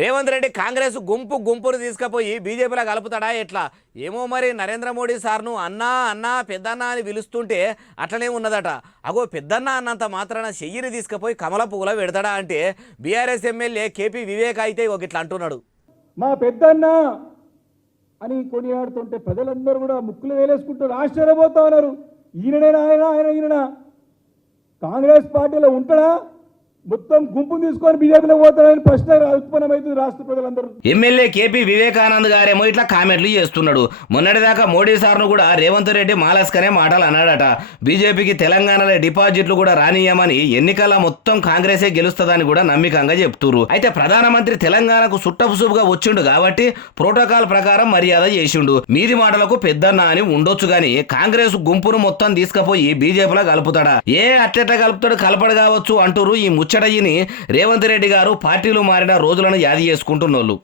రేవంత్ రెడ్డి కాంగ్రెస్ గుంపును తీసుకుపోయి బీజేపీలో కలుపుతాడా ఎట్లా ఏమో మరి. నరేంద్ర మోడీ సార్ను అన్నా అన్నా పెద్దన్న అని పిలుస్తుంటే అట్లనే ఉన్నదట. అగో పెద్దన్న అన్నంత మాత్రాన చెయ్యిని తీసుకుపోయి కమల పువ్వులో పెడతాడా అంటే బీఆర్ఎస్ ఎమ్మెల్యే కేపీ వివేక్ అయితే ఒక ఇట్లా అంటున్నాడు. మా పెద్దన్న అని కొనియాడుతుంటే ప్రజలందరూ కూడా ముక్కులు వేలేసుకుంటారు, ఆశ్చర్యపోతా ఉన్నారు. ఈయననేనా ఈయన కాంగ్రెస్ పార్టీలో ఉంటాడా, మొత్తం గుంపును తీసుకొని బీజేపీలో పోతాడని ప్రశ్న ఉత్పన్నమైంది రాష్ట్ర ప్రజలందరూ. ఎమ్మెల్యే కేపీ వివేకానంద్ గారేమో ఇట్లా కామెంట్లు చేస్తున్నాడు. మొన్నటిదాకా మోడీ సార్ను కూడా రేవంత్ రెడ్డి మాలస్కనే మాటలు అన్నాడట. బీజేపీకి తెలంగాణలో డిపాజిట్లు కూడా రానియమని, ఎన్నికల మొత్తం కాంగ్రెసే గెలుస్తుందని కూడా నమ్మకంగా చెప్తున్నారు. అయితే ప్రధానమంత్రి తెలంగాణకు సుట్టపుసుపుగా వచ్చిండు కాబట్టి ప్రోటోకాల్ ప్రకారం మర్యాద చేసిండు. మీది మాటలకు పెద్దన్న అని ఉండొచ్చు గాని కాంగ్రెస్ గుంపును మొత్తం తీసుకుపోయి బీజేపీలో కలుపుతాడా, అట్లెట్లా కలుపుతాడు, కలపడు కావచ్చు అంటూరు. ఈ ముచ్చటయ్యని రేవంత్ రెడ్డి గారు పార్టీలు మారిన రోజులను యాది చేసుకుంటున్నోళ్ళు.